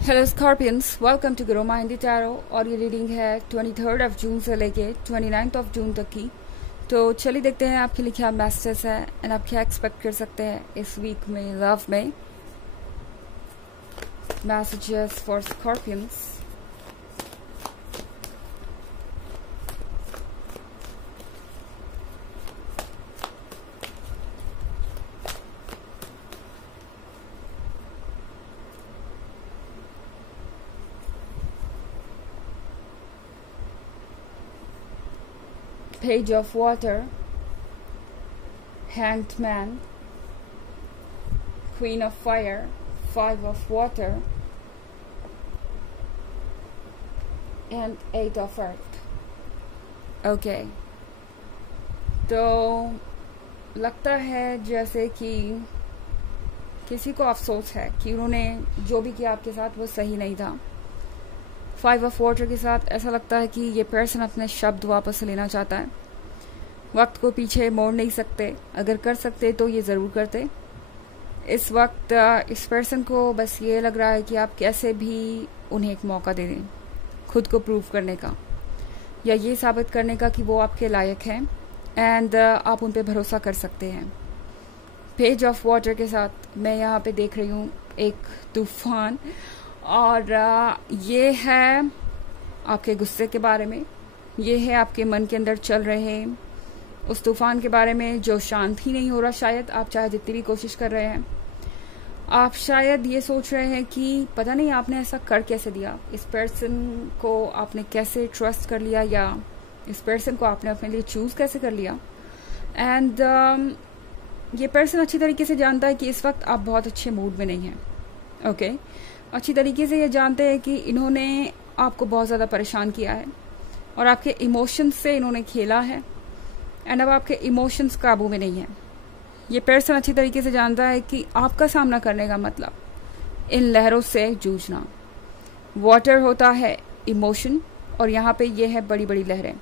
Hello Scorpions, welcome to Guru Hindi tarot. और ये reading है 23 जून से लेके 29 जून तक की। तो चलिए देखते हैं आपके लिए क्या मैसेजेस है एंड आप क्या एक्सपेक्ट कर सकते हैं इस वीक में लव में। Messages for scorpions. Page of Water, Hanged Man, Queen of Fire, Five of Water, and Eight of Earth. Okay. तो लगता है जैसे कि किसी को अफसोस है कि उन्होंने जो भी किया आपके साथ वो सही नहीं था। फाइव ऑफ वाटर के साथ ऐसा लगता है कि ये पर्सन अपने शब्द वापस लेना चाहता है। वक्त को पीछे मोड़ नहीं सकते, अगर कर सकते तो ये ज़रूर करते। इस वक्त इस पर्सन को बस ये लग रहा है कि आप कैसे भी उन्हें एक मौका दे दें खुद को प्रूव करने का, या ये साबित करने का कि वो आपके लायक हैं एंड आप उन पे भरोसा कर सकते हैं। पेज ऑफ वाटर के साथ मैं यहाँ पे देख रही हूँ एक तूफान, और ये है आपके गुस्से के बारे में, ये है आपके मन के अंदर चल रहे उस तूफान के बारे में जो शांत ही नहीं हो रहा। शायद आप चाहे जितनी भी कोशिश कर रहे हैं, आप शायद ये सोच रहे हैं कि पता नहीं आपने ऐसा कर कैसे दिया, इस पर्सन को आपने कैसे ट्रस्ट कर लिया, या इस पर्सन को आपने अपने लिए चूज कैसे कर लिया। एंड ये पर्सन अच्छी तरीके से जानता है कि इस वक्त आप बहुत अच्छे मूड में नहीं हैं। ओके, अच्छी तरीके से ये जानते हैं कि इन्होंने आपको बहुत ज़्यादा परेशान किया है और आपके इमोशंस से इन्होंने खेला है एंड अब आपके इमोशंस काबू में नहीं है। ये पर्सन अच्छी तरीके से जानता है कि आपका सामना करने का मतलब इन लहरों से जूझना। वाटर होता है इमोशन, और यहाँ पे ये है बड़ी बड़ी लहरें।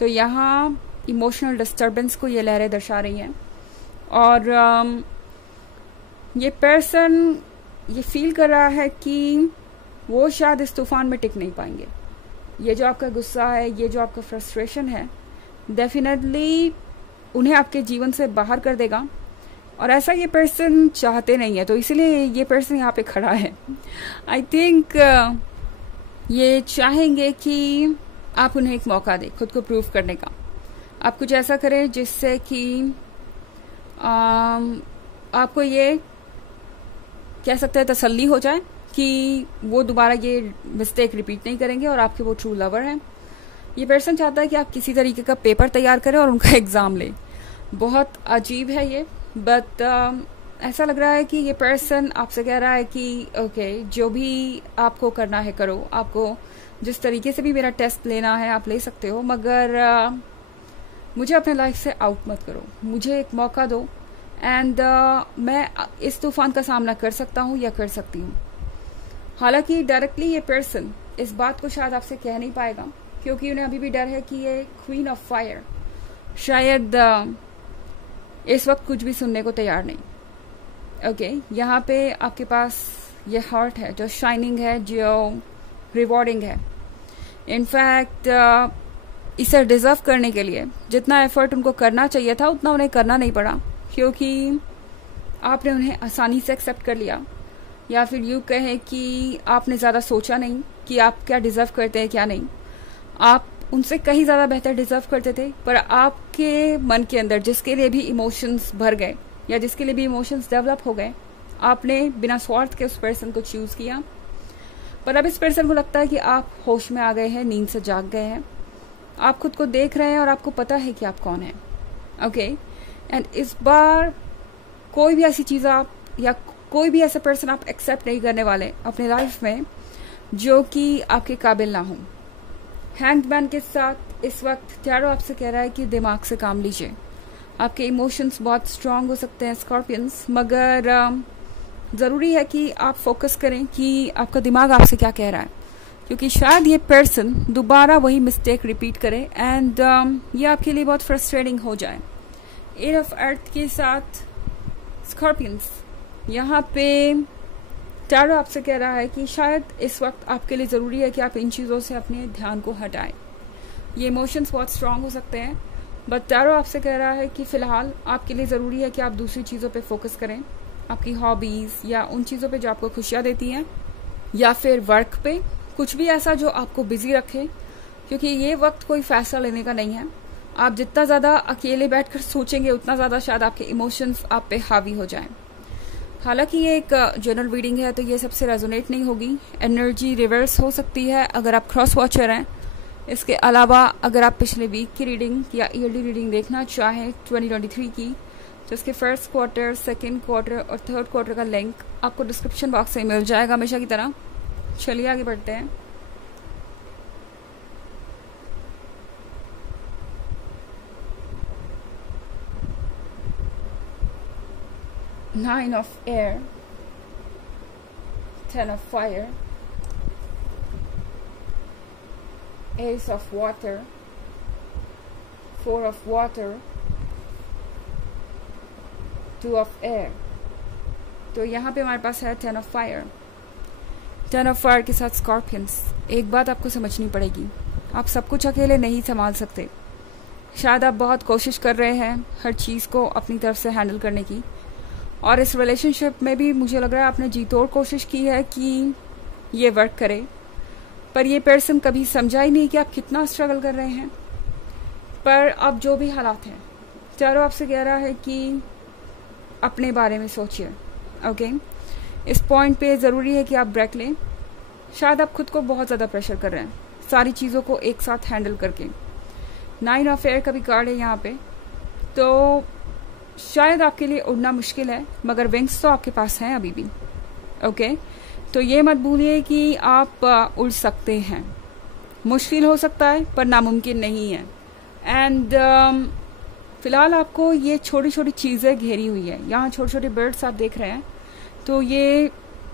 तो यहाँ इमोशनल डिस्टर्बेंस को ये लहरें दर्शा रही हैं, और ये पर्सन ये फील कर रहा है कि वो शायद इस तूफान में टिक नहीं पाएंगे। ये जो आपका गुस्सा है, ये जो आपका फ्रस्ट्रेशन है, डेफिनेटली उन्हें आपके जीवन से बाहर कर देगा, और ऐसा ये पर्सन चाहते नहीं है। तो इसलिए ये पर्सन यहाँ पे खड़ा है। आई थिंक ये चाहेंगे कि आप उन्हें एक मौका दें खुद को प्रूव करने का। आप कुछ ऐसा करें जिससे कि आपको ये कह सकते हैं तसल्ली हो जाए कि वो दोबारा ये मिस्टेक रिपीट नहीं करेंगे और आपके वो ट्रू लवर हैं। ये पर्सन चाहता है कि आप किसी तरीके का पेपर तैयार करें और उनका एग्ज़ाम लें। बहुत अजीब है ये, बट ऐसा लग रहा है कि ये पर्सन आपसे कह रहा है कि ओके, जो भी आपको करना है करो, आपको जिस तरीके से भी मेरा टेस्ट लेना है आप ले सकते हो, मगर मुझे अपने लाइफ से आउट मत करो, मुझे एक मौका दो एंड मैं इस तूफान का सामना कर सकता हूँ या कर सकती हूँ। हालांकि डायरेक्टली ये पर्सन इस बात को शायद आपसे कह नहीं पाएगा, क्योंकि उन्हें अभी भी डर है कि ये क्वीन ऑफ फायर शायद इस वक्त कुछ भी सुनने को तैयार नहीं। ओके, यहाँ पे आपके पास ये हार्ट है जो शाइनिंग है, जो रिवॉर्डिंग है। इनफैक्ट इसे डिजर्व करने के लिए जितना एफर्ट उनको करना चाहिए था उतना उन्हें करना नहीं पड़ा, क्योंकि आपने उन्हें आसानी से एक्सेप्ट कर लिया, या फिर यूँ कहें कि आपने ज़्यादा सोचा नहीं कि आप क्या डिज़र्व करते हैं क्या नहीं। आप उनसे कहीं ज़्यादा बेहतर डिज़र्व करते थे, पर आपके मन के अंदर जिसके लिए भी इमोशंस भर गए या जिसके लिए भी इमोशंस डेवलप हो गए, आपने बिना स्वार्थ के उस पर्सन को चूज़ किया। पर अब इस पर्सन को लगता है कि आप होश में आ गए हैं, नींद से जाग गए हैं, आप खुद को देख रहे हैं और आपको पता है कि आप कौन हैं। ओके, एंड इस बार कोई भी ऐसी चीज़ आप या कोई भी ऐसा पर्सन आप एक्सेप्ट नहीं करने वाले अपने लाइफ में जो कि आपके काबिल ना हो। हैंग्ड मैन के साथ इस वक्त टैरो आपसे कह रहा है कि दिमाग से काम लीजिए। आपके इमोशंस बहुत स्ट्रांग हो सकते हैं स्कॉर्पियंस, मगर ज़रूरी है कि आप फोकस करें कि आपका दिमाग आपसे क्या कह रहा है, क्योंकि शायद ये पर्सन दोबारा वही मिस्टेक रिपीट करे एंड ये आपके लिए बहुत फ्रस्ट्रेटिंग हो जाए। एट ऑफ अर्थ के साथ स्कॉर्पियंस यहाँ पे टैरो आपसे कह रहा है कि शायद इस वक्त आपके लिए ज़रूरी है कि आप इन चीज़ों से अपने ध्यान को हटाएं। ये इमोशंस बहुत स्ट्रांग हो सकते हैं, बट टैरो आपसे कह रहा है कि फ़िलहाल आपके लिए ज़रूरी है कि आप दूसरी चीज़ों पे फोकस करें, आपकी हॉबीज़ या उन चीज़ों पे जो आपको खुशियाँ देती हैं, या फिर वर्क पे, कुछ भी ऐसा जो आपको बिजी रखे, क्योंकि ये वक्त कोई फैसला लेने का नहीं है। आप जितना ज़्यादा अकेले बैठकर सोचेंगे उतना ज़्यादा शायद आपके इमोशंस आप पे हावी हो जाएं। हालांकि ये एक जनरल रीडिंग है तो ये सबसे रेजोनेट नहीं होगी, एनर्जी रिवर्स हो सकती है अगर आप क्रॉस वॉचर हैं। इसके अलावा अगर आप पिछले वीक की रीडिंग या ईयरली रीडिंग देखना चाहें 2023 की, तो इसके फर्स्ट क्वार्टर, सेकेंड क्वार्टर और थर्ड क्वार्टर का लिंक आपको डिस्क्रिप्शन बॉक्स में मिल जाएगा हमेशा की तरह। चलिए आगे बढ़ते हैं। Nine of air, 10 of fire, Ace of water, 4 of water, 2 of air। तो यहाँ पे हमारे पास है 10 of fire। 10 of fire के साथ स्कॉर्पियंस। एक बात आपको समझनी पड़ेगी, आप सब कुछ अकेले नहीं संभाल सकते। शायद आप बहुत कोशिश कर रहे हैं हर चीज़ को अपनी तरफ से हैंडल करने की, और इस रिलेशनशिप में भी मुझे लग रहा है आपने जी तोड़ कोशिश की है कि ये वर्क करे, पर ये पर्सन कभी समझा ही नहीं कि आप कितना स्ट्रगल कर रहे हैं। पर अब जो भी हालात हैं, टैरो आपसे कह रहा है कि अपने बारे में सोचिए। ओके, इस पॉइंट पे ज़रूरी है कि आप ब्रेक लें। शायद आप खुद को बहुत ज़्यादा प्रेशर कर रहे हैं सारी चीज़ों को एक साथ हैंडल करके। 9 ऑफ एयर का भी कार्ड है यहाँ पे, तो शायद आपके लिए उड़ना मुश्किल है, मगर विंग्स तो आपके पास हैं अभी भी। ओके, तो ये मत भूलिए कि आप उड़ सकते हैं। मुश्किल हो सकता है पर नामुमकिन नहीं है। एंड फिलहाल आपको ये छोटी छोटी चीज़ें घेरी हुई है। यहाँ छोटे छोटे बर्ड्स आप देख रहे हैं, तो ये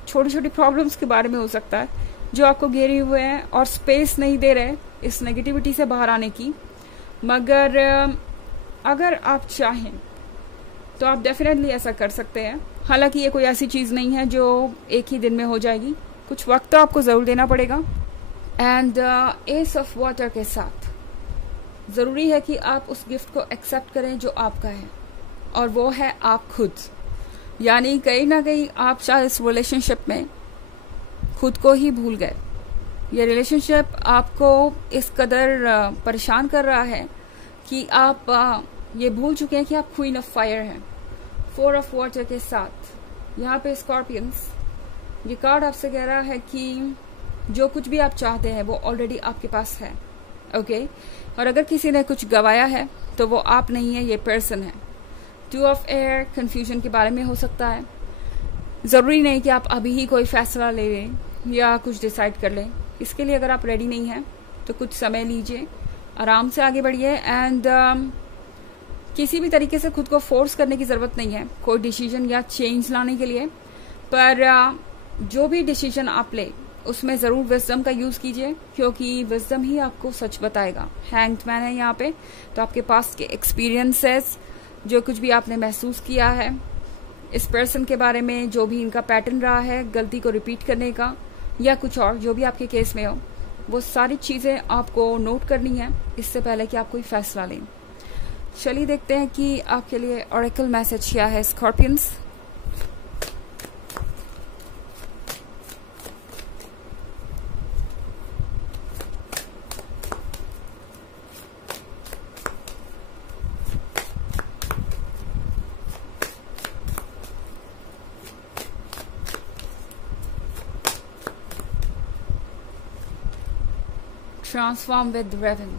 छोटी छोटी प्रॉब्लम्स के बारे में हो सकता है जो आपको घेरे हुए हैं और स्पेस नहीं दे रहे इस नेगेटिविटी से बाहर आने की। मगर अगर आप चाहें तो आप डेफिनेटली ऐसा कर सकते हैं। हालांकि ये कोई ऐसी चीज़ नहीं है जो एक ही दिन में हो जाएगी, कुछ वक्त तो आपको ज़रूर देना पड़ेगा। एंड एस ऑफ वाटर के साथ ज़रूरी है कि आप उस गिफ्ट को एक्सेप्ट करें जो आपका है, और वो है आप खुद। यानी कहीं ना कहीं आप शायद इस रिलेशनशिप में खुद को ही भूल गए। ये रिलेशनशिप आपको इस कदर परेशान कर रहा है कि आप ये भूल चुके हैं कि आप क्वीन ऑफ फायर हैं। 4 ऑफ वाटर के साथ यहाँ पे स्कॉर्पियंस। ये कार्ड आपसे कह रहा है कि जो कुछ भी आप चाहते हैं वो ऑलरेडी आपके पास है। ओके, और अगर किसी ने कुछ गवाया है तो वो आप नहीं है, ये पर्सन है। 2 ऑफ एयर कंफ्यूजन के बारे में हो सकता है। ज़रूरी नहीं कि आप अभी ही कोई फैसला ले लें या कुछ डिसाइड कर लें। इसके लिए अगर आप रेडी नहीं हैं तो कुछ समय लीजिए, आराम से आगे बढ़िए। एंड किसी भी तरीके से खुद को फोर्स करने की ज़रूरत नहीं है कोई डिसीजन या चेंज लाने के लिए। पर जो भी डिसीजन आप ले उसमें ज़रूर विजडम का यूज़ कीजिए, क्योंकि विजडम ही आपको सच बताएगा। हैंग्ड मैन है यहाँ पे, तो आपके पास के एक्सपीरियंसेस, जो कुछ भी आपने महसूस किया है इस पर्सन के बारे में, जो भी इनका पैटर्न रहा है गलती को रिपीट करने का या कुछ और जो भी आपके केस में हो, वो सारी चीज़ें आपको नोट करनी है इससे पहले कि आप कोई फैसला लें। चलिए देखते हैं कि आपके लिए ऑरेकल मैसेज क्या है स्कॉर्पियंस। Transform with Raven.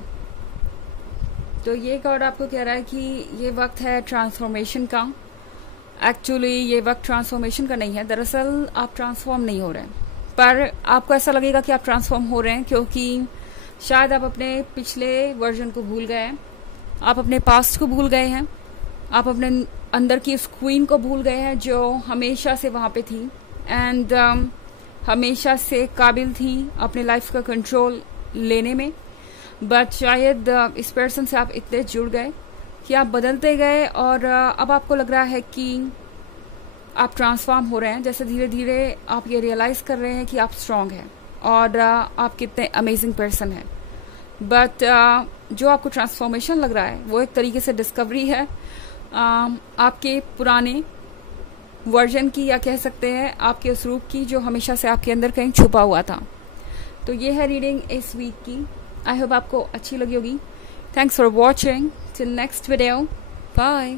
तो ये कार्ड आपको कह रहा है कि ये वक्त है ट्रांसफॉर्मेशन का। एक्चुअली ये वक्त ट्रांसफॉर्मेशन का नहीं है, दरअसल आप ट्रांसफॉर्म नहीं हो रहे हैं, पर आपको ऐसा लगेगा कि आप ट्रांसफॉर्म हो रहे हैं, क्योंकि शायद आप अपने पिछले वर्जन को भूल गए हैं, आप अपने पास्ट को भूल गए हैं, आप अपने अंदर की उस क्वीन को भूल गए हैं जो हमेशा से वहाँ पे थी एंड हमेशा से काबिल थी अपने लाइफ का कंट्रोल लेने में। बट शायद इस पर्सन से आप इतने जुड़ गए कि आप बदलते गए और अब आपको लग रहा है कि आप ट्रांसफॉर्म हो रहे हैं, जैसे धीरे धीरे आप ये रियलाइज़ कर रहे हैं कि आप स्ट्रांग हैं और आप कितने अमेजिंग पर्सन हैं। बट जो आपको ट्रांसफॉर्मेशन लग रहा है वो एक तरीके से डिस्कवरी है आपके पुराने वर्जन की, या कह सकते हैं आपके उस रूप की जो हमेशा से आपके अंदर कहीं छुपा हुआ था। तो ये है रीडिंग इस वीक की। आई होप आपको अच्छी लगी होगी। Thanks for watching. Till next video, bye.